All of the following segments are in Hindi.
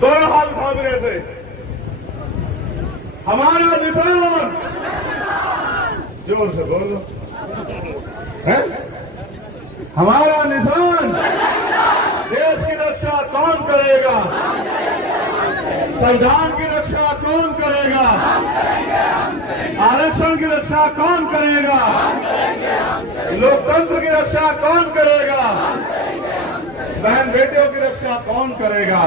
दोनों हाथ भागने से हमारा निशान, जोर से बोलो, है हमारा निशान। देश की रक्षा कौन करेगा? संविधान की रक्षा कौन करेगा? आरक्षण की रक्षा कौन करेगा? लोकतंत्र की रक्षा कौन करेगा? बहन बेटियों की रक्षा कौन करेगा?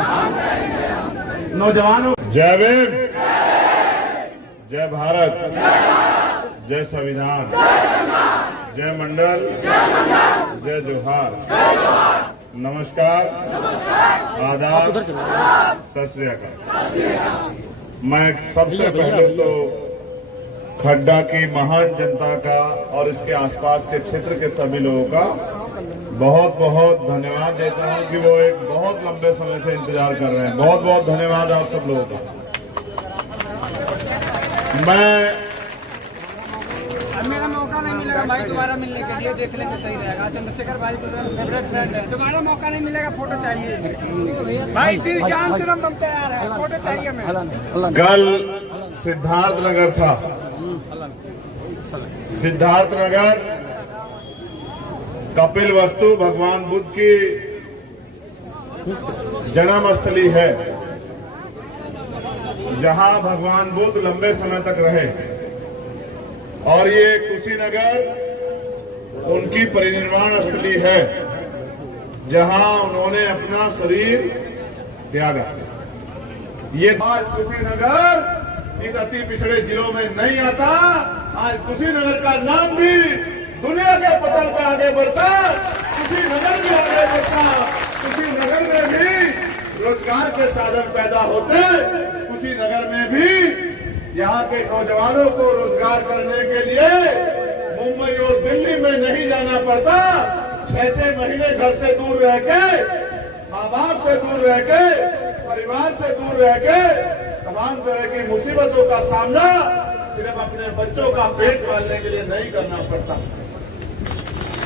नौजवानों, जय भीम, जय भारत, जय संविधान, जय मंडल, जय जोहार, नमस्कार, आदाब, सत श्री अकाल। मैं सबसे पहले तो खड्डा की महान जनता का और इसके आसपास के क्षेत्र के सभी लोगों का बहुत बहुत धन्यवाद देता हूं कि वो एक बहुत लंबे समय से इंतजार कर रहे हैं। बहुत बहुत धन्यवाद आप सब लोगों का। मेरा मौका नहीं मिलेगा भाई दोबारा मिलने के लिए, देख लेंगे सही रहेगा। चंद्रशेखर भाई फेवरेट फ्रेंड है, दोबारा मौका नहीं मिलेगा, फोटो चाहिए भाई। दिल जान से हम तैयार है, फोटो चाहिए हमें। कल सिद्धार्थनगर था, सिद्धार्थनगर कपिल वस्तु भगवान बुद्ध की जन्मस्थली है, जहां भगवान बुद्ध लंबे समय तक रहे। और ये कुशीनगर उनकी परिनिर्वाण स्थली है, जहां उन्होंने अपना शरीर त्यागा। ये आज कुशीनगर इन अति पिछड़े जिलों में नहीं आता। आज कुशीनगर का नाम भी दुनिया के पटल पर आगे बढ़ता, कुशीनगर भी आगे बढ़ता, कुशीनगर में भी रोजगार के साधन पैदा होते, कुशीनगर में भी यहाँ के नौजवानों को रोजगार करने के लिए मुंबई और दिल्ली में नहीं जाना पड़ता। 6-6 महीने घर से दूर रह के, माँ बाप से दूर रह के, परिवार से दूर रह के तमाम तरह की मुसीबतों का सामना सिर्फ अपने बच्चों का पेट पालने के लिए नहीं करना पड़ता।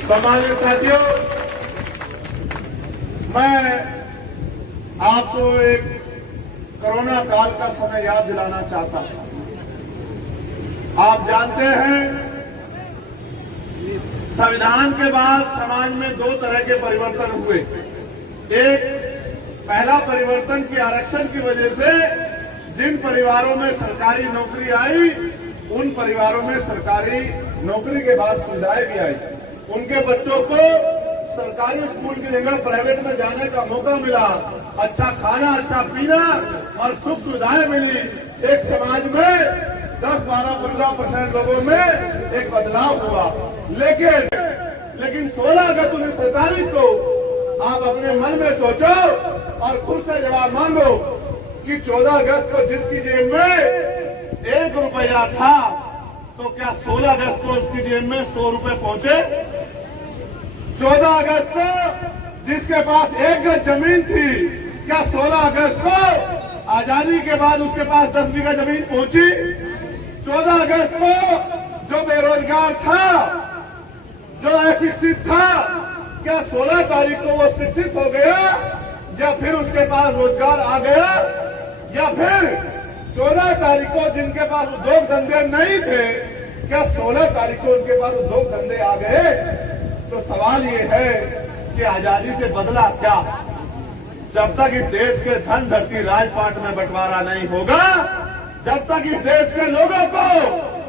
सम्मानित साथियों, मैं आपको एक कोरोना काल का समय याद दिलाना चाहता हूं। आप जानते हैं, संविधान के बाद समाज में 2 तरह के परिवर्तन हुए। एक, पहला परिवर्तन की आरक्षण की वजह से जिन परिवारों में सरकारी नौकरी आई, उन परिवारों में सरकारी नौकरी के बाद सुविधाएं भी आई। उनके बच्चों को सरकारी स्कूल की जगह प्राइवेट में जाने का मौका मिला, अच्छा खाना, अच्छा पीना और सुख सुविधाएं मिली। एक समाज में 10-12-15% लोगों में एक बदलाव हुआ। लेकिन 16 अगस्त 1947 को आप अपने मन में सोचो और खुद से जवाब मांगो कि 14 अगस्त को जिसकी जेब में 1 रुपया था, तो क्या 16 अगस्त को उसकी जेब में 100 रुपए पहुंचे? 14 अगस्त को जिसके पास 1 गज जमीन थी, क्या 16 अगस्त को आजादी के बाद उसके पास 10 बीघा जमीन पहुंची? 14 अगस्त को जो बेरोजगार था, जो अशिक्षित था, क्या 16 तारीख को वो शिक्षित हो गया, या फिर उसके पास रोजगार आ गया, या फिर 14 तारीख को जिनके पास उद्योग धंधे नहीं थे, क्या 16 तारीख को उनके पास उद्योग धंधे आ गए? तो सवाल ये है कि आजादी से बदला क्या? जब तक इस देश के धन धरती राजपाट में बंटवारा नहीं होगा, जब तक इस देश के लोगों को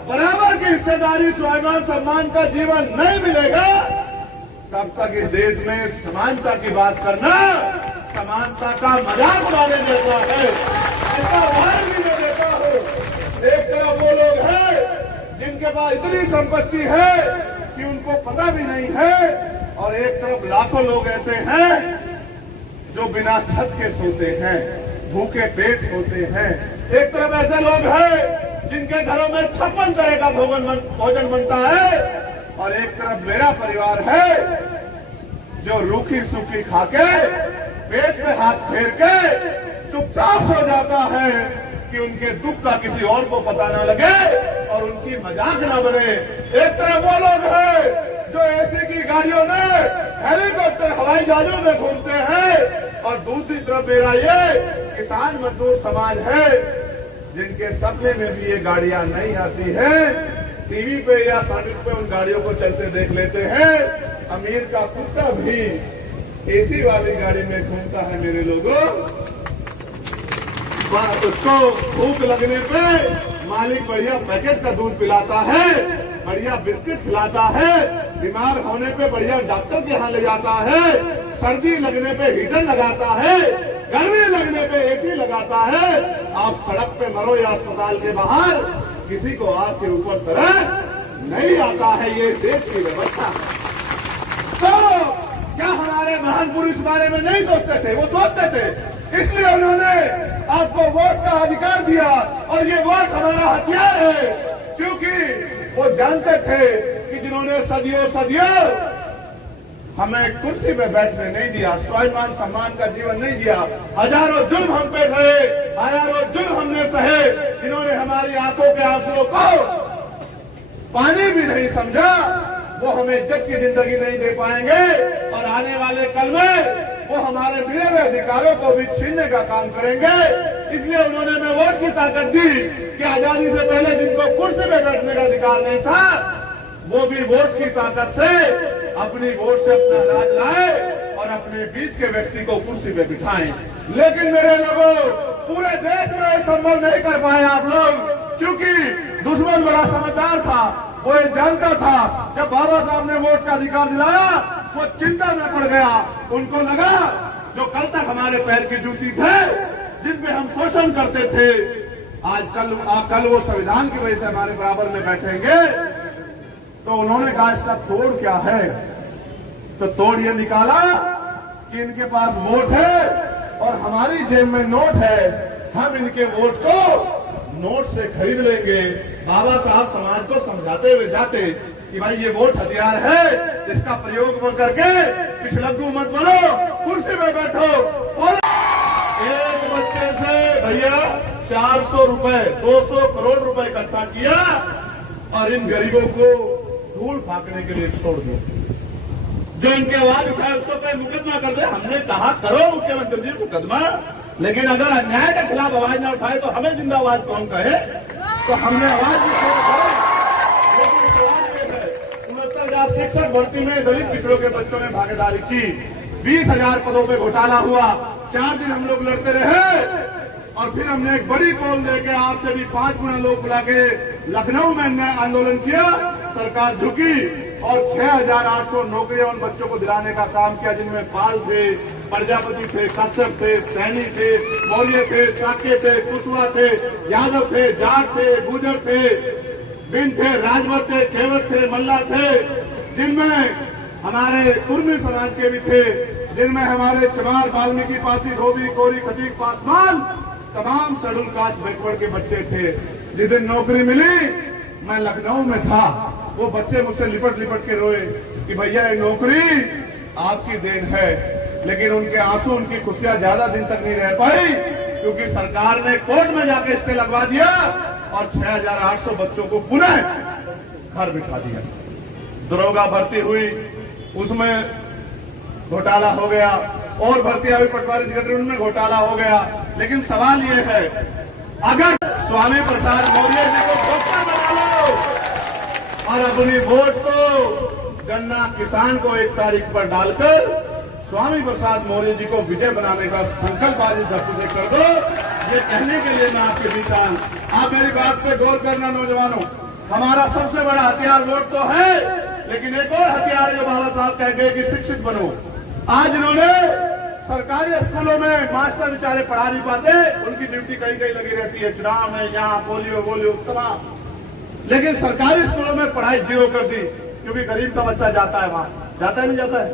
बराबर की हिस्सेदारी, स्वाभिमान, सम्मान का जीवन नहीं मिलेगा, तब तक इस देश में समानता की बात करना समानता का मजाक उड़ाने जैसा है। इसका उदाहरण भी मैं देता हूं। एक तरफ वो लोग हैं जिनके पास इतनी संपत्ति है कि उनको पता भी नहीं है, और एक तरफ लाखों लोग ऐसे हैं जो बिना छत के सोते हैं, भूखे पेट सोते हैं। एक तरफ ऐसे लोग हैं जिनके घरों में 56 तरह का भोजन बनता है, और एक तरफ मेरा परिवार है जो रूखी सूखी खाके पेट पे हाथ फेर के चुपचाप हो जाता है कि उनके दुख का किसी और को पता न लगे और उनकी मजाक न बने। एक तरफ वो लोग हैं जो ऐसे की गाड़ियों में, हेलीकॉप्टर, हवाई जहाजों में घूमते हैं, और दूसरी तरफ मेरा ये किसान मजदूर समाज है जिनके सपने में भी ये गाड़ियां नहीं आती हैं, टीवी पे या सड़क पे उन गाड़ियों को चलते देख लेते हैं। अमीर का कुत्ता भी एसी वाली गाड़ी में घूमता है मेरे लोगों। उसको भूख लगने पे मालिक बढ़िया पैकेट का दूध पिलाता है, बढ़िया बिस्किट खिलाता है, बीमार होने पे बढ़िया डॉक्टर के यहाँ ले जाता है, सर्दी लगने पे हीटर लगाता है, गर्मी लगने पे एसी लगाता है। आप सड़क पे मरो या अस्पताल के बाहर, किसी को आपके ऊपर तरस नहीं आता है। ये देश की व्यवस्था। तो क्या हमारे महान पुरुष बारे में नहीं सोचते थे? वो सोचते थे, इसलिए उन्होंने आपको वोट का अधिकार दिया और ये वोट हमारा हथियार है, क्योंकि वो जानते थे कि जिन्होंने सदियों हमें कुर्सी पे बैठने नहीं दिया, स्वाभिमान सम्मान का जीवन नहीं दिया, हजारों जुल्म हम पे रहे, हजारों जुल्म हमने सहे, जिन्होंने हमारी आंखों के आंसुओं को पानी भी नहीं समझा, वो हमें इज्जत की जिंदगी नहीं दे पाएंगे और आने वाले कल में वो हमारे मिले हुए अधिकारों को भी छीनने का काम करेंगे। इसलिए उन्होंने हमें वोट की ताकत दी कि आजादी से पहले जिनको कुर्सी पे बैठने का अधिकार नहीं था, वो भी वोट की ताकत से अपनी वोट से अपना राज लाए और अपने बीच के व्यक्ति को कुर्सी पे बिठाएं। लेकिन मेरे लोगों, पूरे देश में संभव नहीं कर पाए आप लोग, क्योंकि दुश्मन बड़ा समझदार था। वो ये जानता था जब बाबा साहब ने वोट का अधिकार दिलाया, वो चिंता में पड़ गया। उनको लगा जो कल तक हमारे पैर की जूती थे, जिसमें हम शोषण करते थे, कल वो संविधान की वजह से हमारे बराबर में बैठेंगे। तो उन्होंने कहा इसका तोड़ क्या है? तो तोड़ ये निकाला कि इनके पास वोट है और हमारी जेब में नोट है, हम इनके वोट को नोट से खरीद लेंगे। बाबा साहब समाज को समझाते हुए जाते कि भाई ये वोट हथियार है, इसका प्रयोग वो करके पिछलग्गू मत बनो, कुर्सी में बैठो। और एक बच्चे से भैया 400 रुपए 200 करोड़ रुपए इकट्ठा किया और इन गरीबों को धूल फाकने के लिए छोड़ दिया। जो इनके आवाज उठाए उसको कहीं मुकदमा कर दे। हमने कहा करो मुख्यमंत्री जी मुकदमा, लेकिन अगर अन्याय के खिलाफ आवाज न उठाए तो हमें जिंदा आवाज कौन कहे? तो हमने आवाज भी लेकिन सवाल ये है, 69,000 शिक्षक भर्ती में दलित पिछड़ों के बच्चों ने भागीदारी की, 20,000 पदों पे घोटाला हुआ, 4 दिन हम लोग लड़ते रहे और फिर हमने एक बड़ी कॉल देके आपसे भी 5 गुना लोग बुला के लखनऊ में हमने आंदोलन किया। सरकार झुकी और 6,800 नौकरियां उन बच्चों को दिलाने का काम किया, जिनमें पाल थे, प्रजापति थे, कश्यप थे, सैनी थे, मौर्य थे, शाक्य थे, कुशवाहा थे, यादव थे, जाट थे, गुर्जर थे, बिन थे, राजभर थे, केवट थे, मल्ला थे, जिनमें हमारे कुर्मी समाज के भी थे, जिनमें हमारे चमार, वाल्मीकि, पासी, धोबी, कोरी, खटीक, पासवान, तमाम शेड्यूल कास्ट बैकवर्ड के बच्चे थे। जिस दिन नौकरी मिली मैं लखनऊ में था, वो बच्चे मुझसे लिपट के रोए कि भैया ये नौकरी आपकी देन है, लेकिन उनके आंसू, उनकी खुशियां ज्यादा दिन तक नहीं रह पाई, क्योंकि सरकार ने कोर्ट में जाके स्टे लगवा दिया और 6,800 बच्चों को पुनः घर बिठा दिया। दरोगा भर्ती हुई, उसमें घोटाला हो गया, और भर्तियां हुई पटवारी सेक्रेटरी, उनमें घोटाला हो गया। लेकिन सवाल ये है, अगर स्वामी प्रसाद मौर्य जी को डॉक्टर बना लो और अपनी वोट को गन्ना किसान को 1 तारीख पर डालकर स्वामी प्रसाद मौर्य जी को विजय बनाने का संकल्प आज इस धरती से कर दो, ये कहने के लिए मैं आपके बीच आऊं। आप मेरी बात पे गौर करना नौजवानों, हमारा सबसे बड़ा हथियार वोट तो है, लेकिन एक और हथियार जो बाबा साहब कह गए कि शिक्षित बनो। आज इन्होंने सरकारी स्कूलों में मास्टर बेचारे पढ़ा नहीं पाते, उनकी ड्यूटी कहीं लगी रहती है, चुनाव में, यहाँ पोलियो तमाम, लेकिन सरकारी स्कूलों में पढ़ाई 0 कर दी, क्योंकि गरीब का बच्चा जाता है वहां, जाता है नहीं जाता है।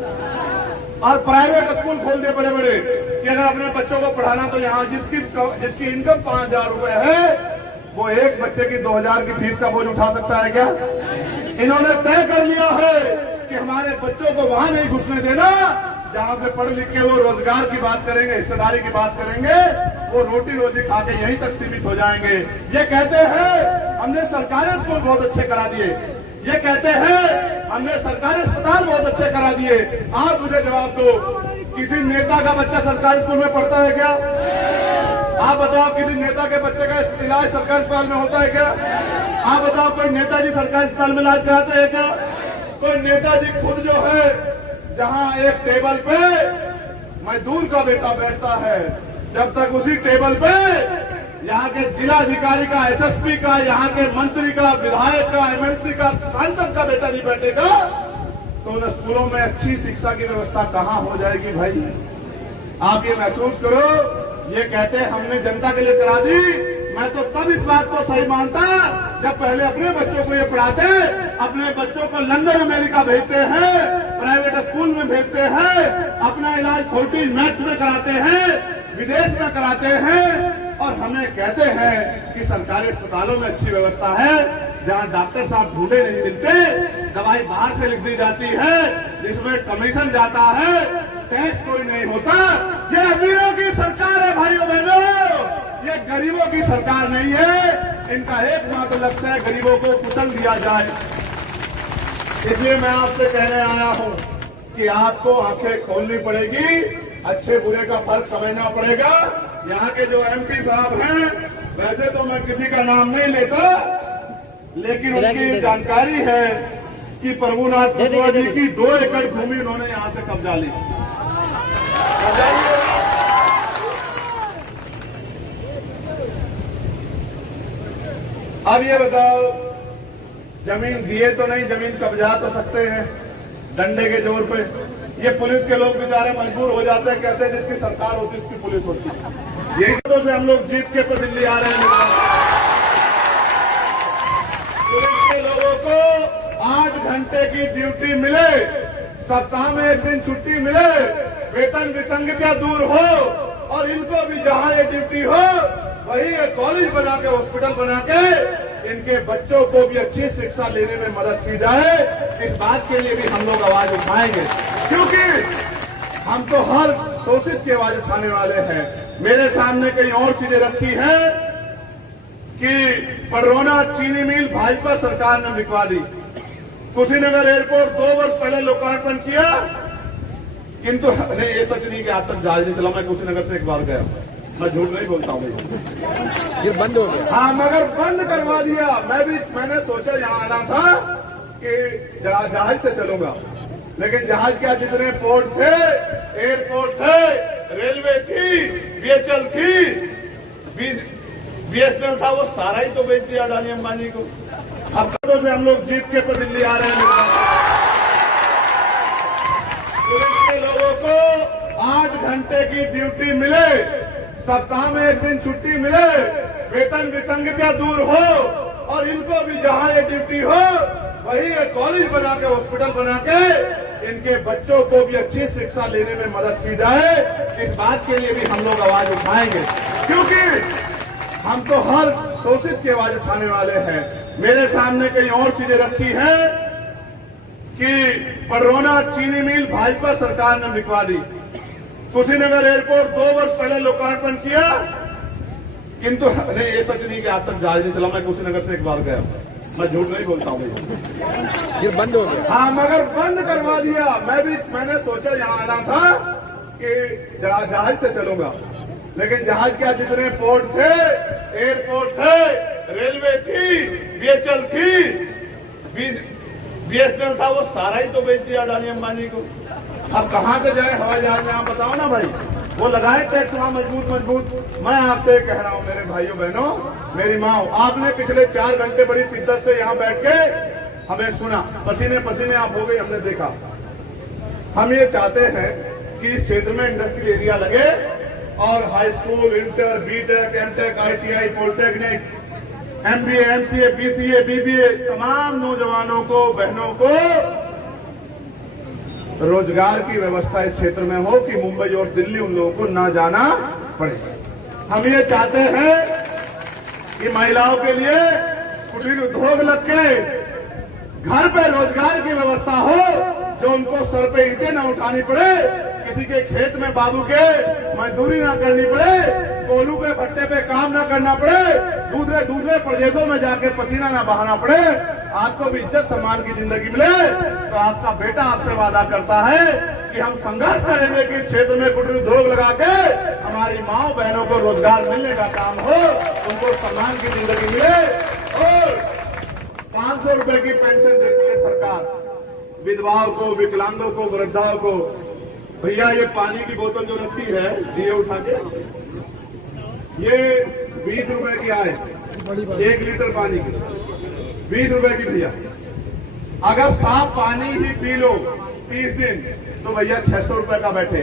और प्राइवेट स्कूल खोल दिए बड़े बड़े कि अगर अपने बच्चों को पढ़ाना तो यहाँ जिसकी इनकम 5,000 रुपए है, वो एक बच्चे की 2,000 की फीस का बोझ उठा सकता है क्या? इन्होंने तय कर लिया है कि हमारे बच्चों को वहां नहीं घुसने देना जहां से पढ़ लिख के वो रोजगार की बात करेंगे, हिस्सेदारी की बात करेंगे, वो रोटी रोजी खा के यहीं तक सीमित हो जाएंगे। ये कहते हैं हमने सरकारी स्कूल बहुत अच्छे करा दिए, ये कहते हैं हमने सरकारी अस्पताल बहुत अच्छे करा दिए। आप मुझे जवाब दो किसी नेता का बच्चा सरकारी स्कूल में पढ़ता है क्या? आप बताओ, किसी नेता के बच्चे का इलाज सरकारी अस्पताल में होता है क्या? आप बताओ, कोई नेताजी सरकारी अस्पताल में इलाज कराते हैं क्या? कोई नेताजी खुद जो है, जहां एक टेबल पे मजदूर का बेटा बैठता है, जब तक उसी टेबल पे यहाँ के जिलाधिकारी का, एसएसपी का, यहाँ के मंत्री का, विधायक का, एमएलसी का, सांसद का बेटा नहीं बैठेगा तो उन स्कूलों में अच्छी शिक्षा की व्यवस्था कहाँ हो जाएगी भाई? आप ये महसूस करो। ये कहते हैं हमने जनता के लिए करा दी। मैं तो तब इस बात को सही मानता जब पहले अपने बच्चों को ये पढ़ाते, अपने बच्चों को लंदन अमेरिका भेजते हैं, प्राइवेट स्कूल में भेजते हैं, अपना इलाज फोर्टिज मैथ में कराते हैं, विदेश में कराते हैं, और हमें कहते हैं कि सरकारी अस्पतालों में अच्छी व्यवस्था है, जहां डॉक्टर साहब ढूंढे नहीं मिलते, दवाई बाहर से लिख दी जाती है, जिसमें कमीशन जाता है, टैक्स कोई नहीं होता। ये अमीरों की सरकार है भाइयों बहनों, ये गरीबों की सरकार नहीं है। इनका एकमात्र लक्ष्य है गरीबों को कुचल दिया जाए। इसलिए मैं आपसे कहने आया हूं कि आपको आंखें खोलनी पड़ेगी, अच्छे बुरे का फर्क समझना पड़ेगा। यहाँ के जो एमपी साहब हैं, वैसे तो मैं किसी का नाम नहीं लेता, लेकिन उनकी जानकारी है कि प्रभुनाथ कुशवाहा जी की 2 एकड़ भूमि उन्होंने यहाँ से कब्जा ली। अब ये बताओ, जमीन दिए तो नहीं, जमीन कब्जा तो सकते हैं डंडे के जोर पे। ये पुलिस के लोग बेचारे मजबूर हो जाते हैं, कहते हैं जिसकी सरकार होती उसकी पुलिस होती। यही तो से हम लोग जीत के पे दिल्ली आ रहे हैं। पुलिस के लोगों को 8 घंटे की ड्यूटी मिले, सप्ताह में 1 दिन छुट्टी मिले, वेतन विसंगतियां दूर हो, और इनको भी जहां ये ड्यूटी हो वही एक कॉलेज बना के, हॉस्पिटल बना के इनके बच्चों को भी अच्छी शिक्षा लेने में मदद की जाए। इस बात के लिए भी हम लोग आवाज उठाएंगे, क्योंकि हम तो हर शोषित की आवाज उठाने वाले हैं। मेरे सामने कई और चीजें रखी हैं कि पडरौना चीनी मिल भाजपा सरकार ने बिकवा दी। कुशीनगर एयरपोर्ट 2 वर्ष पहले लोकार्पण किया, किंतु नहीं, ये सच नहीं कि आज तक जहाज नहीं चला। मैं कुशीनगर से एक बार गया, मैं झूठ नहीं बोलता हूँ। ये बंद हो गया। हाँ, मगर बंद करवा दिया। मैंने सोचा यहाँ आना था कि जहाज से चलूंगा, लेकिन जहाज क्या, जितने पोर्ट थे, एयरपोर्ट थे, रेलवे थी, बीएचएल थी, बीएसएनएल था, वो सारा ही तो बेच दिया अडानी अंबानी को। अब कब से हम लोग जीत के पे दिल्ली आ रहे हैं। पुलिस के लोगों को 8 घंटे की ड्यूटी मिले, सप्ताह में 1 दिन छुट्टी मिले, वेतन विसंगतियां दूर हो, और इनको भी जहां ये ड्यूटी हो वही एक कॉलेज बना के, हॉस्पिटल बना के इनके बच्चों को भी अच्छी शिक्षा लेने में मदद की जाए। इस बात के लिए भी हम लोग आवाज उठाएंगे, क्योंकि हम तो हर शोषित की आवाज उठाने वाले हैं। मेरे सामने कई और चीजें रखी हैं कि पडरौना चीनी मिल भाजपा सरकार ने बिकवा दी। कुशीनगर एयरपोर्ट 2 वर्ष पहले लोकार्पण किया, किंतु नहीं, ये सच नहीं कि आज तक जहाज नहीं चला। मैं कुशीनगर से एक बार गया, मैं झूठ नहीं बोलता हूँ। ये बंद हो गया। हाँ, मगर बंद करवा दिया। मैंने सोचा यहाँ आना था कि जहाज से चलूंगा, लेकिन जहाज क्या, जितने पोर्ट थे, एयरपोर्ट थे, रेलवे थी, बीएचएल थी, बीएसएनएल था, वो सारा ही तो बेच दिया अडानी अंबानी को। अब कहां से जाए हवाई जहाज में, आप बताओ ना भाई। वो लगाए टैक्स वहां मजबूत। मैं आपसे कह रहा हूं मेरे भाइयों बहनों, मेरी माँ, आपने पिछले 4 घंटे बड़ी शिद्दत से यहाँ बैठ के हमें सुना, पसीने पसीने आप हो गए, हमने देखा। हम ये चाहते हैं कि इस क्षेत्र में इंडस्ट्रियल एरिया लगे, और high school, inter, BTech, MTech, ITI, polytechnic, MBA, MCA, BCA, BBA, तमाम नौजवानों को, बहनों को रोजगार की व्यवस्था इस क्षेत्र में हो कि मुंबई और दिल्ली उन लोगों को ना जाना पड़े। हम ये चाहते हैं कि महिलाओं के लिए कुटीर उद्योग लग के घर पे रोजगार की व्यवस्था हो, जो उनको सर पे ईंटें ना उठानी पड़े, किसी के खेत में बाबू के मजदूरी ना करनी पड़े, कोलू के भट्टे पे काम ना करना पड़े, दूसरे प्रदेशों में जाके पसीना ना बहाना पड़े। आपको भी इज्जत सम्मान की जिंदगी मिले, तो आपका बेटा आपसे वादा करता है कि हम संघर्ष करेंगे कि क्षेत्र में कुटीर उद्योग लगा के हमारी माओ बहनों को रोजगार मिलने का काम हो, उनको सम्मान की जिंदगी मिले। और 500 रुपए की पेंशन देती है सरकार विधवाओं को, विकलांगों को, वृद्धाओं को। भैया ये पानी की बोतल जो रखी है दिए उठा के, ये 20 रुपए की आए, 1 लीटर पानी की 20 रुपए की भैया। अगर साफ पानी ही पी लो 30 दिन तो भैया 600 रुपए का बैठे।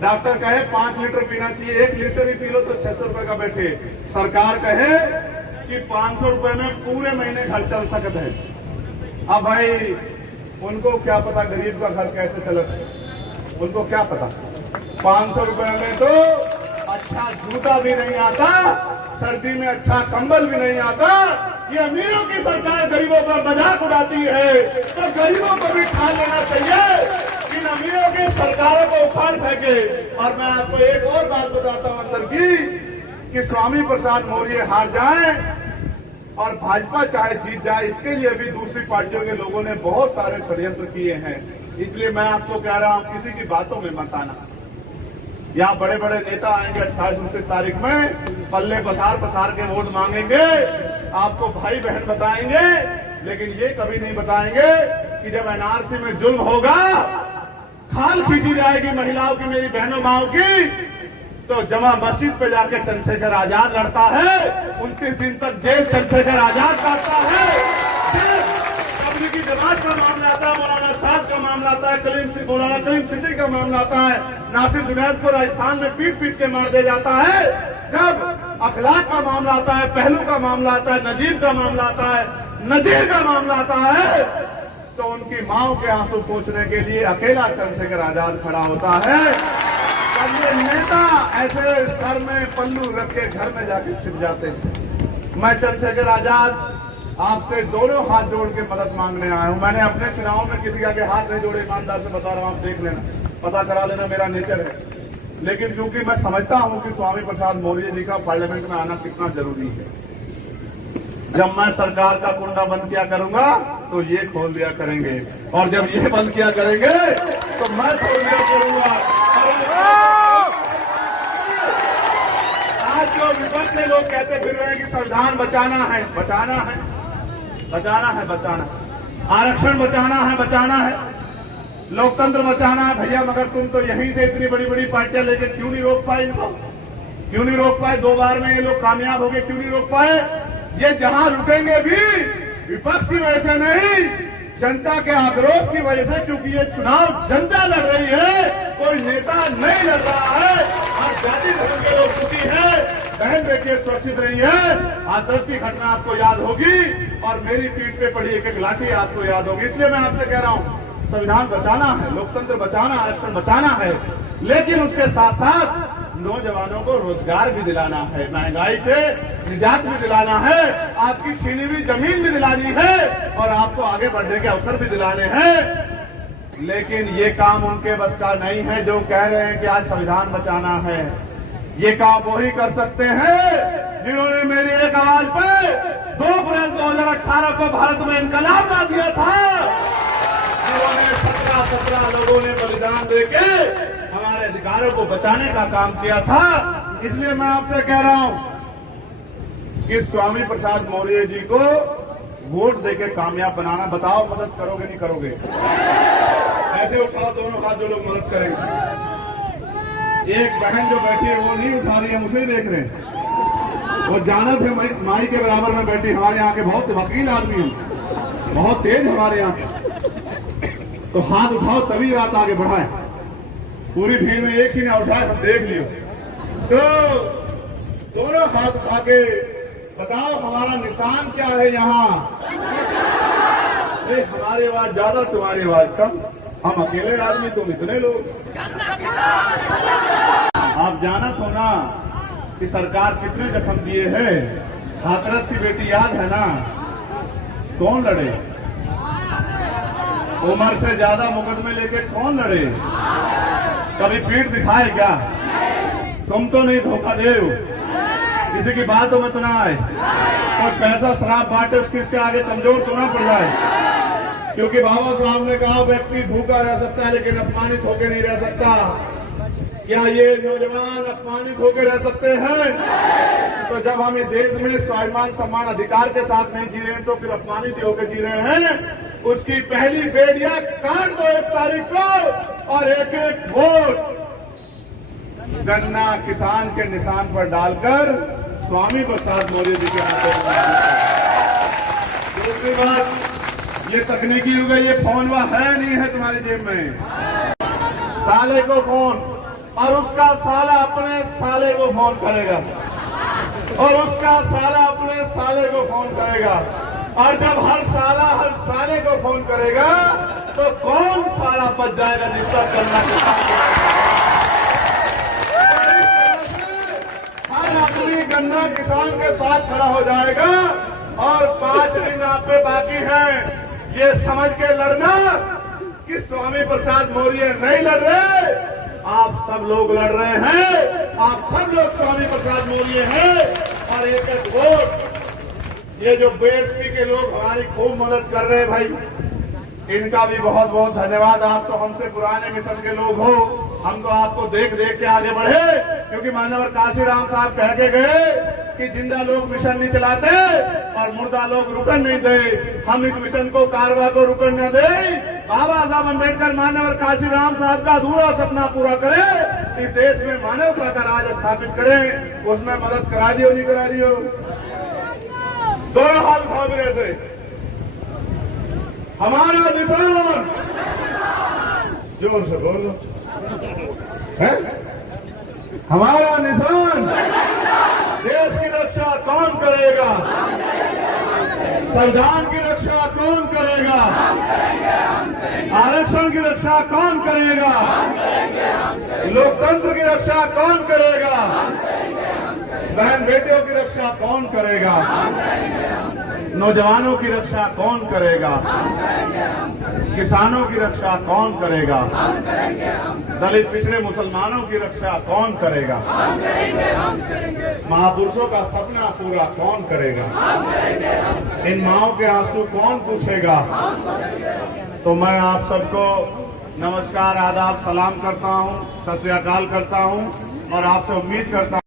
डॉक्टर कहे 5 लीटर पीना चाहिए, 1 लीटर ही पी लो तो 600 रुपए का बैठे। सरकार कहे कि 500 रुपए में पूरे महीने घर चल सकते हैं। अब भाई उनको क्या पता गरीब का घर कैसे चलता है, उनको क्या पता। 500 रुपए में तो अच्छा जूता भी नहीं आता, सर्दी में अच्छा कंबल भी नहीं आता। ये अमीरों की सरकार गरीबों पर मजाक उड़ाती है, तो गरीबों को भी ठान लेना चाहिए। इन अमीरों की सरकारों को उखाड़ फेंके। और मैं आपको एक और बात बताता हूं अंदर की, कि स्वामी प्रसाद मौर्य हार जाए और भाजपा चाहे जीत जाए, इसके लिए भी दूसरी पार्टियों के लोगों ने बहुत सारे षड्यंत्र किए हैं। इसलिए मैं आपको कह रहा हूं, किसी की बातों में मत आना। यहाँ बड़े बड़े नेता आएंगे 28-29 तारीख में, पल्ले पसार के वोट मांगेंगे, आपको भाई बहन बताएंगे, लेकिन ये कभी नहीं बताएंगे कि जब एनआरसी में जुल्म होगा, खाल खींची जाएगी महिलाओं की, मेरी बहनों माओ की, तो जमा मस्जिद पे जाके चंद्रशेखर आजाद लड़ता है। 29 दिन तक जेल चंद्रशेखर आजाद काटता है। तबलीगी जमात का मामला आता है, मौलाना साहब का मामला आता है, मौलाना कलीम सिद्दीकी का मामला आता है, नासिर जुनैद को राजस्थान में पीट पीट के मार दिया जाता है। जब अखलाक का मामला आता है, पहलू का मामला आता है, नजीब का मामला आता है, नजीर का मामला आता है, तो उनकी माओ के आंसू पोंछने के लिए अकेला चंद्रशेखर आजाद खड़ा होता है। और ये नेता ऐसे सर में पल्लू रख के घर में जाके छिप जाते हैं। मैं चंद्रशेखर आजाद आपसे दोनों हाथ जोड़ के मदद मांगने आया हूं। मैंने अपने चुनाव में किसी के आगे हाथ नहीं जोड़े, ईमानदार से बता रहा हूं, आप देख लेना, पता करा लेना, मेरा नेचर है। लेकिन क्योंकि मैं समझता हूं कि स्वामी प्रसाद मौर्य जी का पार्लियामेंट में आना कितना जरूरी है। जब मैं सरकार का कुंडा बंद किया करूंगा तो ये खोल दिया करेंगे, और जब ये बंद किया करेंगे तो मैं खोल दिया करूंगा। आज जो विपक्ष के लोग कहते फिर रहे हैं कि संविधान बचाना है, बचाना है, बचाना है, बचाना, आरक्षण बचाना है, बचाना है, लोकतंत्र बचाना है। भैया मगर तुम तो यहीं से इतनी बड़ी बड़ी पार्टियां लेके क्यों नहीं रोक पाए इनको? क्यों नहीं रोक पाए? 2 बार में ये लोग कामयाब हो गए, क्यों नहीं रोक पाए? ये जहां रुकेंगे भी विपक्ष की वजह से नहीं, जनता के आक्रोश की वजह से, क्योंकि ये चुनाव जनता लड़ रही है, कोई नेता नहीं लड़ रहा है। आज जाति धर्म के लोग दुखी है, बहन बेटियां सुरक्षित नहीं है। हाथरस की घटना आपको याद होगी, और मेरी पीठ पे पड़ी एक लाठी आपको याद होगी। इसलिए मैं आपसे कह रहा हूं, संविधान बचाना है, लोकतंत्र बचाना, आरक्षण बचाना है, लेकिन उसके साथ साथ नौजवानों को रोजगार भी दिलाना है, महंगाई से निजात भी दिलाना है, आपकी छीनी हुई जमीन भी दिलानी है, और आपको आगे बढ़ने के अवसर भी दिलाने हैं। लेकिन ये काम उनके बस का नहीं है जो कह रहे हैं कि आज संविधान बचाना है। ये काम वो ही कर सकते हैं जिन्होंने मेरी एक आवाज पे 2 अप्रैल 2018 को भारत में इनकलाब ला दिया था, जिन्होंने 17 लोगों ने बलिदान देके हमारे अधिकारों को बचाने का काम किया था। इसलिए मैं आपसे कह रहा हूं कि स्वामी प्रसाद मौर्य जी को वोट देके कामयाब बनाना। बताओ मदद करोगे नहीं करोगे? ऐसे उठाओ दोनों हाथ जो लोग मदद करेंगे। एक बहन जो बैठी है वो नहीं उठा रही है, मुझे देख रहे हैं। वो जानत है माई के बराबर में बैठी। हमारे यहाँ के बहुत वकील आदमी हैं, बहुत तेज हमारे यहाँ के, तो हाथ उठाओ तभी बात आगे बढ़ाए। पूरी भीड़ में एक ही ना उठाए, हम देख लियो। तो दोनों हाथ उठा के बताओ हमारा निशान क्या है यहाँ? हमारी आवाज ज्यादा, तुम्हारी आवाज कम, हम अकेले आदमी, तुम इतने लोग। आप जानत हो ना कि सरकार कितने जख्म दिए हैं। हाथरस की बेटी याद है ना? कौन लड़े? उम्र से ज्यादा मुकदमे लेके कौन लड़े? कभी पीठ दिखाए क्या? तुम तो नहीं धोखा दे। इस किसी की बातों में तो ना आए, और पैसा शराब बांटे उसके आगे कमजोर तो ना पड़ जाए। क्योंकि बाबा साहब ने कहा व्यक्ति भूखा रह सकता है लेकिन अपमानित होकर नहीं रह सकता। क्या ये नौजवान अपमानित होकर रह सकते हैं? तो जब हम इस देश में स्वाभिमान सम्मान अधिकार के साथ नहीं जी रहे हैं तो फिर अपमानित होकर जी रहे हैं। उसकी पहली बेड़ियां काट दो 1 तारीख को, और एक एक वोट गन्ना किसान के निशान पर डालकर स्वामी प्रसाद मौर्य जी के हाथों में। दूसरी बात, ये तकनीकी युग है, ये फोन वह है नहीं है तुम्हारी जेब में। साले को फोन, और उसका साला अपने साले को फोन करेगा, और उसका साला अपने साले को फोन करेगा। और जब हर साला हर साले को फोन करेगा तो कौन साला बच जाएगा जिसका करना हर आदमी गन्ना किसान के साथ खड़ा हो जाएगा। और 5 दिन आप पे बाकी हैं ये समझ के लड़ना कि स्वामी प्रसाद मौर्य नहीं लड़ रहे, आप सब लोग लड़ रहे हैं। आप सब लोग स्वामी प्रसाद मौर्य हैं। और एक एक वोट, ये जो बीएसपी के लोग हमारी खूब मदद कर रहे हैं भाई, इनका भी बहुत बहुत धन्यवाद। आप तो हमसे पुराने मिशन के लोग हो, हम तो आपको देख देख के आगे बढ़े। क्योंकि मानवर काशीराम साहब कह के गए कि जिंदा लोग मिशन नहीं चलाते और मुर्दा लोग रुकन नहीं दे। हम इस मिशन को कारवा को रुकन न दे। बाबा साहब अम्बेडकर मानवर काशीराम साहब का अधूरा सपना पूरा करें, इस देश में मानवता का राज स्थापित करें। उसमें मदद करा दियो नहीं करा दियो, दोनों हाथ उठाओ मेरे से। हमारा निशान, जोर से बोलो, है हमारा निशान। देश की रक्षा कौन करेगा? संविधान की रक्षा कौन करेगा? आरक्षण की रक्षा कौन करेगा? लोकतंत्र की रक्षा कौन करेगा? बहन बेटियों की रक्षा कौन करेगा? नौजवानों की रक्षा कौन करेगा? किसानों की रक्षा कौन करेगा? दलित पिछड़े मुसलमानों की रक्षा कौन करेगा? महापुरुषों का सपना पूरा कौन करेगा? इन माओं के आंसू कौन पूछेगा? तो मैं आप सबको नमस्कार, आदाब, सलाम करता हूं, सत श्री अकाल करता हूं और आपसे उम्मीद करता हूं